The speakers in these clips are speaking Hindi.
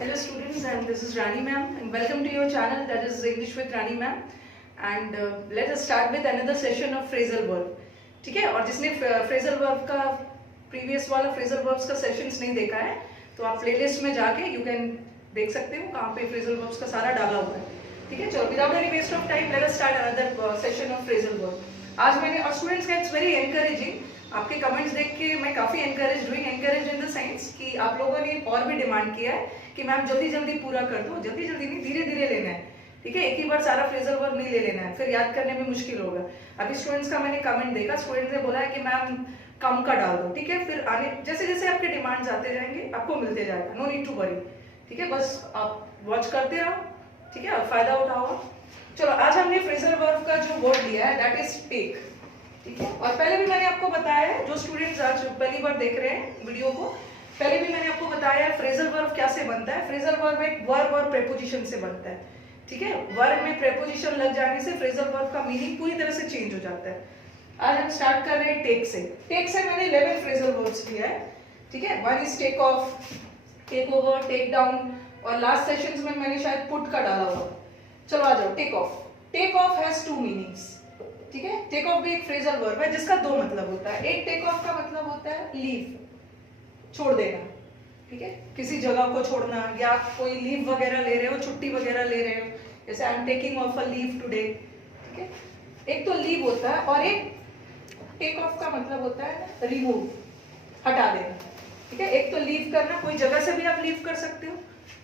Hello students, and this is Rani ma'am, and welcome to your channel, that is English with Rani ma'am. And let us start with another session of phrasal verb. ठीक है, और जिसने phrasal verb का previous वाला phrasal verbs का sessions नहीं देखा है तो आप playlist में जाके you can देख सकते हो कहाँ पे phrasal verbs का सारा डाला हुआ है. ठीक है, चलो without any waste of time let us start another session of phrasal verb. आज मैंने और students का it's very encouraging, आपके कमेंट्स देख के मैं काफ़ी एनकरेज हुई. एनकरेज इन द सेंस कि आप लोगों ने और भी डिमांड किया है कि मैम जल्दी जल्दी पूरा कर दो. जल्दी जल्दी नहीं, धीरे धीरे लेना है. ठीक है, एक ही बार सारा फ्रेजल वर्ब नहीं ले लेना है, फिर याद करने में मुश्किल होगा. अभी स्टूडेंट्स का मैंने कमेंट देखा, स्टूडेंट्स ने बोला है कि मैम कम का डाल दो. ठीक है, फिर आने जैसे जैसे आपके डिमांड्स आते जाएंगे आपको मिलते जाएगा. No need to worry. ठीक है, बस आप वॉच करते रहो. ठीक है, फायदा उठाओ. चलो, आज हमने फ्रेजल वर्ब का जो वर्ड लिया है दैट इज टेक. ठीक है, और पहले भी मैंने आपको बताया है, जो स्टूडेंट्स आज पहली बार देख रहे हैं वीडियो को, पहले भी मैंने आपको बताया है फ्रेजल वर्ब क्या से बनता है. फ्रेजल वर्ब एक वर्ब और प्रेपोजिशन से बनता है. ठीक है, वर्ब में प्रेपोजिशन लग जाने से फ्रेजल वर्ब का मीनिंग पूरी तरह से चेंज हो जाता है. आज हम स्टार्ट कर रहे हैं टेक से. टेक से मैंने 11 फ्रेजल वर्ब्स लिया है. ठीक है, one is take off, take over, take down, और लास्ट सेशंस में मैंने शायद पुट का डाला हुआ. चलो आ जाओ. Take off. Take off has two meanings. ठीक है, टेक ऑफ भी एक फ्रेजल वर्ब है जिसका दो मतलब होता है. एक टेक ऑफ का मतलब होता है लीव, छोड़ देना. ठीक है, किसी जगह को छोड़ना, या कोई लीव वगैरह ले रहे हो, छुट्टी वगैरह ले रहे हो, जैसे I am taking of a leave today. ठीक है, एक तो लीव होता है, और एक टेक ऑफ का मतलब होता है रिमूव, हटा देना. ठीक है, एक तो लीव करना, कोई जगह से भी आप लीव कर सकते हो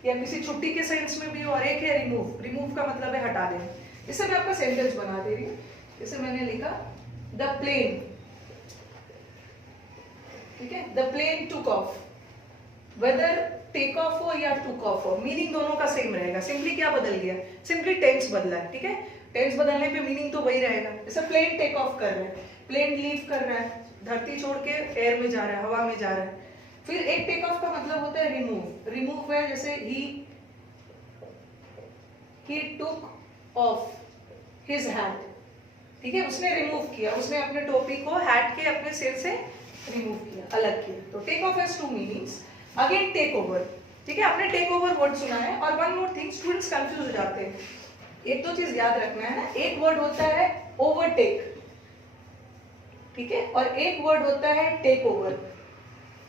या किसी छुट्टी के सेंस में भी हो, और एक है रिमूव. रिमूव का मतलब है हटा देना. इससे मैं आपका सेंटेंस बना दे रही हूँ. जैसे मैंने लिखा द प्लेन. ठीक है, the plane took off. Whether take off हो या टुक ऑफ हो, मीनिंग दोनों का सेम रहेगा. सिंपली क्या बदल गया, सिंपली टेंस बदला है. ठीक है, टेंस बदलने पे मीनिंग तो वही रहेगा. जैसे प्लेन टेक ऑफ कर रहा है, प्लेन लीव कर रहा है, धरती छोड़ के एयर में जा रहा है, हवा में जा रहा है. फिर एक टेक ऑफ का मतलब होता है रिमूव. रिमूव है जैसे ही टुक ऑफ हिज हैट. ठीक है, उसने रिमूव किया, उसने अपने टोपी को हैट के अपने सिर से रिमूव किया, अलग किया. तो take off has two meanings. Again take over. ठीक है, आपने टेक ओवर वर्ड सुना है. और one more thing, students confuse हो जाते हैं. एक दो चीज याद रखना है ना. एक वर्ड होता है ओवरटेक. ठीक है, और एक वर्ड होता है टेक ओवर.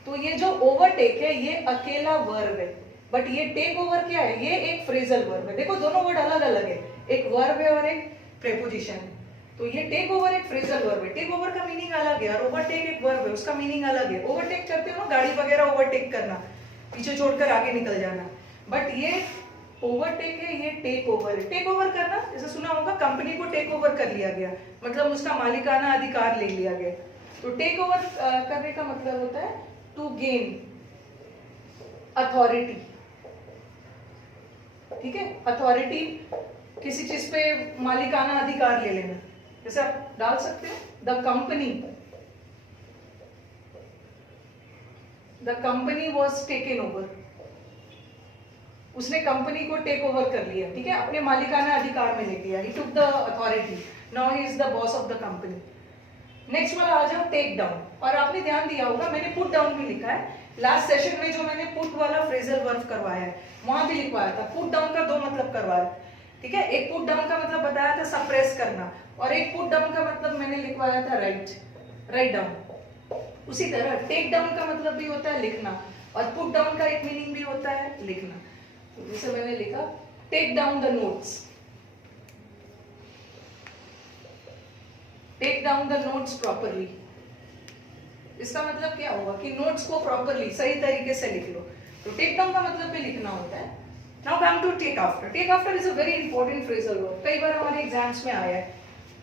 तो ये जो ओवरटेक है ये अकेला वर्ब है, बट ये टेक ओवर क्या है, ये एक फ्रेजल वर्ब है. देखो दोनों वर्ड अलग अलग है, एक वर्ब है और एक प्रेपोजिशन है. तो ये टेक ओवर एक फ्रेजल वर्ब है. टेक ओवर का मीनिंग अलग है, और ओवरटेक एक वर्ब है, उसका मीनिंग अलग है. ओवरटेक करते हो ना, गाड़ी वगैरह ओवरटेक करना, पीछे छोड़कर आगे निकल जाना. बट ये ओवरटेक है, ये टेक ओवर है. टेक ओवर करना, जैसे सुना होगा कंपनी को टेक ओवर कर लिया गया, मतलब उसका मालिकाना अधिकार ले लिया गया. तो टेक ओवर करने का मतलब होता है टू गेन अथॉरिटी. ठीक है, अथॉरिटी, किसी चीज पे मालिकाना अधिकार ले लेना. जैसे आप डाल सकते हो the company was taken over. उसने कंपनी को टेक ओवर कर लिया. ठीक है, अपने मालिकाना अधिकार में ले लिया. He took the authority, now he is the boss of the company. Next वाला आ जाओ टेक डाउन. और आपने ध्यान दिया होगा मैंने पुट डाउन भी लिखा है. लास्ट सेशन में जो मैंने पुट वाला फ्रेजल वर्ब करवाया है वहां भी लिखवाया था. पुट डाउन का दो मतलब करवाया. ठीक है, एक पुट डाउन का मतलब बताया था सप्रेस करना, और एक पुट डाउन का मतलब मैंने लिखवाया था राइट डाउन. उसी तरह टेक डाउन का मतलब भी होता है लिखना, और पुट डाउन का एक मीनिंग भी होता है लिखना. तो जैसे मैंने लिखा take down the notes. Take down the notes properly. इसका मतलब क्या होगा कि नोट्स को प्रॉपरली सही तरीके से लिख लो. तो टेक डाउन का मतलब भी लिखना होता है. Now come to take after. Take after is a very important phrasal verb. कई बार हमारे एग्जाम्स में आया है.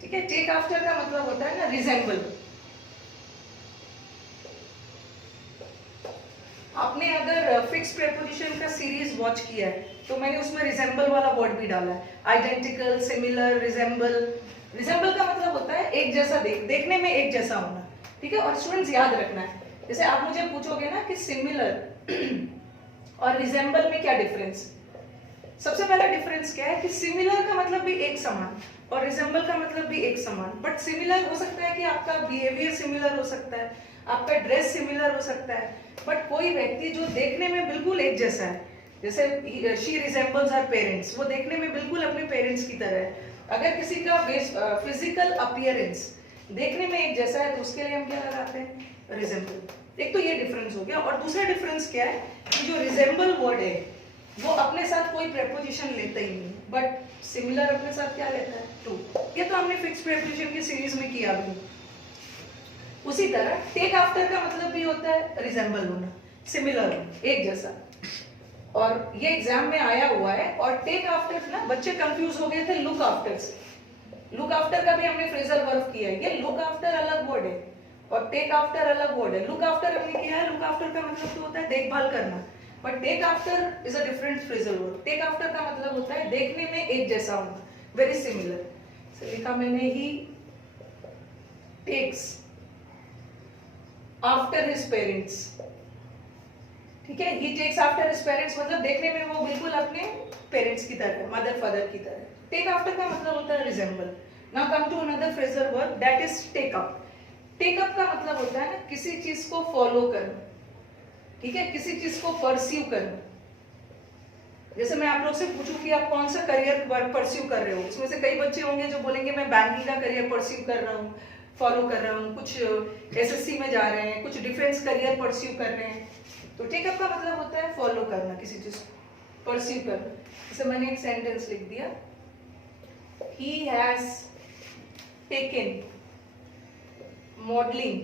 ठीक है, टेक आफ्टर का मतलब होता है ना रिजेंबल. आपने अगर फिक्स प्रेपोजिशन का सीरीज वॉच किया है तो मैंने उसमें रिजेंबल वाला वर्ड भी डाला है. Identical, similar, resemble. रिजेंबल का मतलब होता है एक जैसा, देखने में एक जैसा होना. ठीक है, और स्टूडेंट्स याद रखना है, जैसे आप मुझे पूछोगे ना कि सिमिलर और रिजेंबल में क्या डिफरेंस. सबसे पहला डिफरेंस क्या है कि सिमिलर का मतलब भी एक समान, और रिजेंबल का मतलब भी एक समान. बट सिमिलर हो सकता है कि आपका बिहेवियर सिमिलर हो सकता है, आपका ड्रेस सिमिलर हो सकता है, बट कोई व्यक्ति जो देखने में बिल्कुल एक जैसा है जैसे शी रिजेंबल्स हर पेरेंट्स, वो देखने में बिल्कुल अपने पेरेंट्स की तरह है। अगर किसी का फिजिकल अपीयरेंस देखने में एक जैसा है तो उसके लिए हम क्या लगाते हैं? रिजेंबल। एक तो ये डिफरेंस हो गया। और दूसरा डिफरेंस क्या है कि जो रिजेंबल वर्ड है वो अपने साथ कोई प्रेपोजिशन लेता ही नहीं, बट सिमिलर अपने साथ क्या लेता है? टू। ये तो हमने फिक्स प्रेपोजिशन की सीरीज में किया भी। उसी तरह टेक आफ्टर का मतलब भी होता है रिजेंबल होना, सिमिलर होना, एक जैसा। और ये एग्जाम में आया हुआ है। और टेक आफ्टर ना बच्चे कंफ्यूज हो गए थे लुक आफ्टर से। लुक आफ्टर का भी हमने फ्रेजल वर्ब किया है। ये लुक आफ्टर अलग वर्ड है और टेक आफ्टर अलग वर्ड है। लुक आफ्टर हमने किया है, लुक आफ्टर का मतलब तो होता है देखभाल करना, but take after is a different phrasal verb. Take after का मतलब होता है देखने में एक जैसा होना, वेरी सिमिलर। लिखा मैंने ही टेक्स आफ्टर हिज पेरेंट्स। ठीक है, ही टेक्स आफ्टर हिज पेरेंट्स मतलब देखने में वो बिल्कुल अपने पेरेंट्स की तरह, मदर फादर की तरह। टेक आफ्टर का मतलब होता है resemble. Now come to another phrasal verb that is take up. Take up का मतलब होता है ना किसी चीज को फॉलो करना, ठीक है, किसी चीज को परस्यू करना। जैसे मैं आप लोग से पूछूं कि आप कौन सा करियर परस्यू कर रहे हो, इसमें से कई बच्चे होंगे जो बोलेंगे मैं बैंकिंग का करियर परस्यू कर रहा हूँ, फॉलो कर रहा हूँ, कुछ एसएससी में जा रहे हैं, कुछ डिफेंस करियर परस्यू कर रहे हैं। तो टेकअप का मतलब होता है फॉलो करना, किसी चीज को परस्यू करना। जैसे मैंने एक सेंटेंस लिख दिया, he has taken modelling,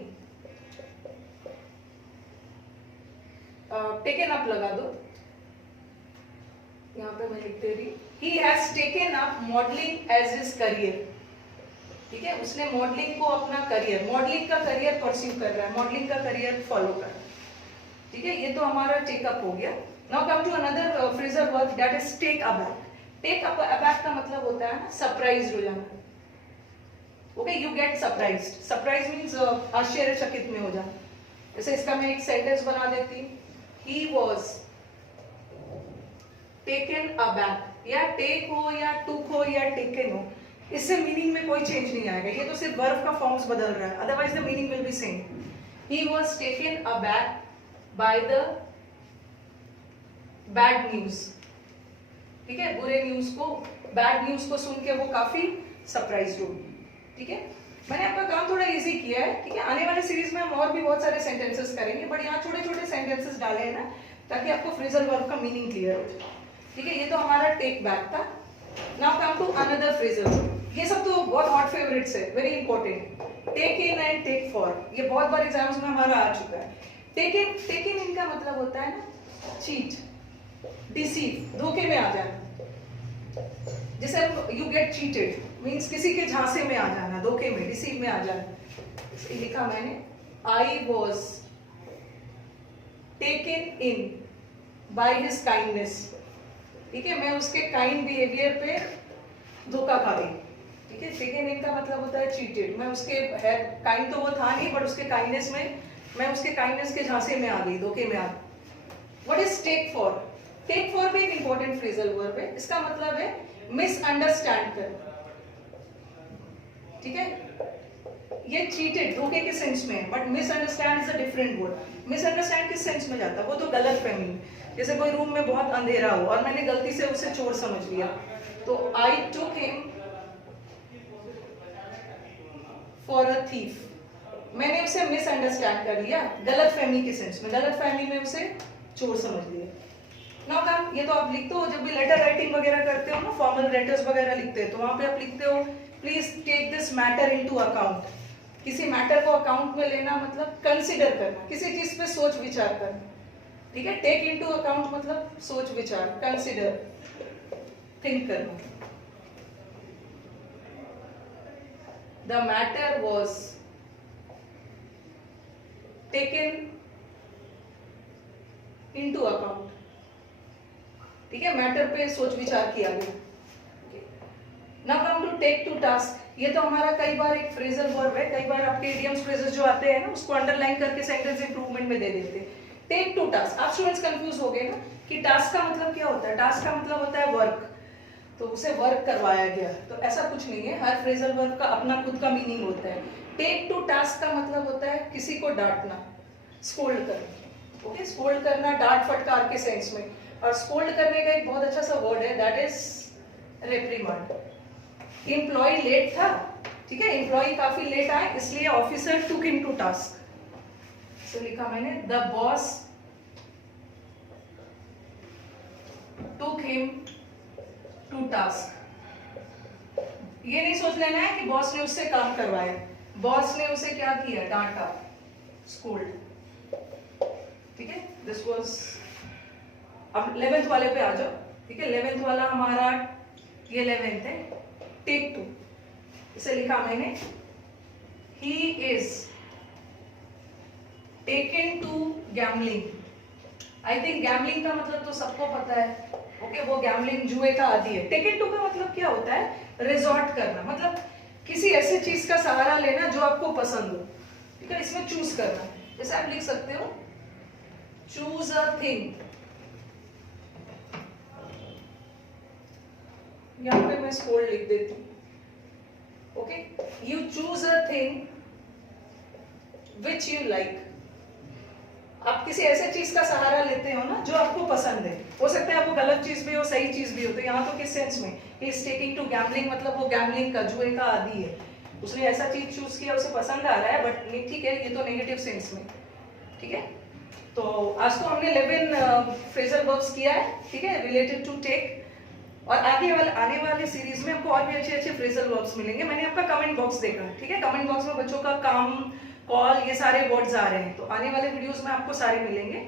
taken up लगा दो, यहाँ पे मैं लिख दे रही, he has taken up modelling as his career. ठीक है, उसने मॉडलिंग को अपना करियर, मॉडलिंग का करियर परस्यू कर रहा है, मॉडलिंग का करियर फॉलो कर रहा है। ठीक है, ये तो हमारा टेकअप हो गया। Now come to another phrasal verb that is take aback. Take aback का मतलब होता है ना सरप्राइज हो जाना। Okay, you get surprised. Surprise means आश्चर्यचकित में हो जाना। जैसे इसका मैं एक सेंटेंस बना देती हूँ, ही वाज टेकन अबैक। या टेक हो या टुक हो या टेकन हो, इससे मीनिंग में कोई चेंज नहीं आएगा, ये तो सिर्फ वर्ब का फॉर्म्स बदल रहा है, otherwise the meaning will be same. He was taken aback by the bad news. ठीक है, बुरे न्यूज को, बैड न्यूज को सुन के वो काफी सरप्राइज होगी। ठीक है, मैंने आपका काम थोड़ा इजी किया है। ठीक है, आने वाले सीरीज में हम और भी बहुत सारे सेंटेंसेस करेंगे, बट यहाँ छोटे छोटे सेंटेंसेस डाले हैं ना ताकि आपको फ्रेजल वर्ब का मीनिंग क्लियर हो जाए। ठीक है, ये तो हमारा टेक बैक था। Now come to another phrasal verb. ये सब तो बहुत हॉट फेवरेट्स है, very important. Take in and take for, ये बहुत बार एग्जाम्स में हमारा आ चुका है। टेक इन इनका मतलब होता है ना चीट, डिसीव, धोखे में आ जाना। जैसे यू गेट चीटेड मींस किसी के झांसे में आ जाना, धोखे में, डिसीव में आ जाना। लिखा मैंने, I was taken in by his kindness. ठीक है, मैं उसके काइंड बिहेवियर पे धोखा खा गई। ठीक है, टेकन इन का मतलब होता है चीटेड। मैं उसके है काइंड तो वो था नहीं, बट उसके काइंडनेस में, मैं उसके काइंडनेस के झांसे में आ गई, धोखे में आ गई। What is take for? Take for भी एक इंपॉर्टेंट फ्रेजल वर्ब है। इसका मतलब है मिसअंडरस्टैंड करना। ठीक है, ये चीटेड धोखे के सेंस में है, but misunderstand is a different word. Misunderstand किस सेंस में जाता है? वो तो गलत फहमी, जैसे कोई रूम में बहुत अंधेरा हो और मैंने गलती से उसे चोर समझ लिया, तो I took him for a thief. मैंने उसे मिसअंडरस्टैंड कर लिया, गलत फहमी के सेंस में, गलत फहमी में उसे चोर समझ लिया। नाउ मैम, ये तो आप लिखते हो जब भी लेटर राइटिंग वगैरह करते हो ना, फॉर्मल लेटर्स वगैरह लिखते हैं, तो वहां पे आप लिखते हो please take this matter into account. किसी मैटर को अकाउंट में लेना मतलब कंसिडर करना, किसी चीज पे सोच विचार करना। ठीक है, टेक इनटू अकाउंट मतलब सोच विचार, कंसिडर, थिंक करना। The matter was taken into account. ठीक है, मैटर पे सोच विचार किया गया। Now come to take to task. ये तो हमारा कई बार एक फ्रेजल वर्ब है, कई बार आपके इडियम्स फ्रेजेस जो आते हैं ना उसको अंडरलाइन करके सेंटेंस इंप्रूवमेंट में दे देते हैं। टेक टू टास्क, आप स्टूडेंट्स कंफ्यूज हो गए ना कि टास्क का मतलब क्या होता है। टास्क का मतलब होता है वर्क, तो उसे वर्क करवाया गया, तो ऐसा कुछ नहीं है। हर फ्रेजल वर्ब का अपना खुद का मीनिंग होता है। टेक टू टास्क का मतलब होता है किसी को डांटना, स्कोल्ड करना। ओके, स्कोल्ड करना डांट फटकार के सेंस में। और स्कोल्ड करने का एक बहुत अच्छा सा वर्ड है, that is reprimand. Employ late था, ठीक है, एम्प्लॉय काफी लेट आए, इसलिए officer took him to task. So लिखा मैंने, the boss took him to task. ये नहीं सोच लेना है कि बॉस ने उससे काम करवाया, बॉस ने उसे क्या किया, डांटा, स्कोल्ड, ठीक है। दिस वाज, अब 11th वाले पे आ जाओ, ठीक है। 11th वाला हमारा, ये 11th है, टेक 2। इसे लिखा मैंने, he is taken to gambling. I think gambling का मतलब तो सबको पता है, ओके, वो गैम्बलिंग जुए का आदी है। टेकन टू का मतलब क्या होता है, रिजॉर्ट करना, मतलब किसी ऐसी चीज का सहारा लेना जो आपको पसंद हो, ठीक है, इसमें चूज करना। जैसे आप लिख सकते हो, चूज अ थिंग, यहां पे मैं स्कोल्ड लिख देती हूं, okay. You choose a thing which you like. आप किसी ऐसे चीज का सहारा लेते हो ना जो आपको पसंद है, हो सकता है वो गलत चीज भी हो, सही चीज भी हो। तो यहाँ तो किस सेंस में, he is taking to gambling, मतलब वो गैम्बलिंग का, जुए का आदी है, उसने ऐसा चीज चूज किया, उसे पसंद आ रहा है, बट ठीक है, ये तो नेगेटिव सेंस में, ठीक है। तो आज तो हमने 11 फ्रेजल वर्ब्स किया है, ठीक है, रिलेटेड टू टेक। और आने वाले सीरीज में आपको और भी अच्छे अच्छे फ्रेजल वर्ब्स मिलेंगे। मैंने आपका कमेंट बॉक्स देखा, ठीक है, कमेंट बॉक्स में बच्चों का काम, कॉल, ये सारे वर्ड्स आ रहे हैं, तो आने वाले वीडियोस में आपको सारे मिलेंगे।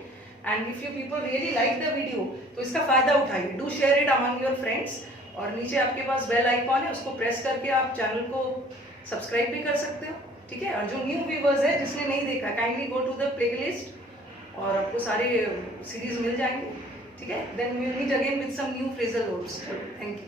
And if you people really like the video, तो इसका फायदा उठाइए, do share it among your friends. और नीचे आपके पास बेल आइकॉन है, उसको प्रेस करके आप चैनल को सब्सक्राइब भी कर सकते हो, ठीक है। और जो न्यू व्यूवर्स है, जिसने नहीं देखा, kindly go to the playlist और आपको सारे सीरीज मिल जाएंगे, ठीक है। Then we will meet again with some new phrasal words. Thank you.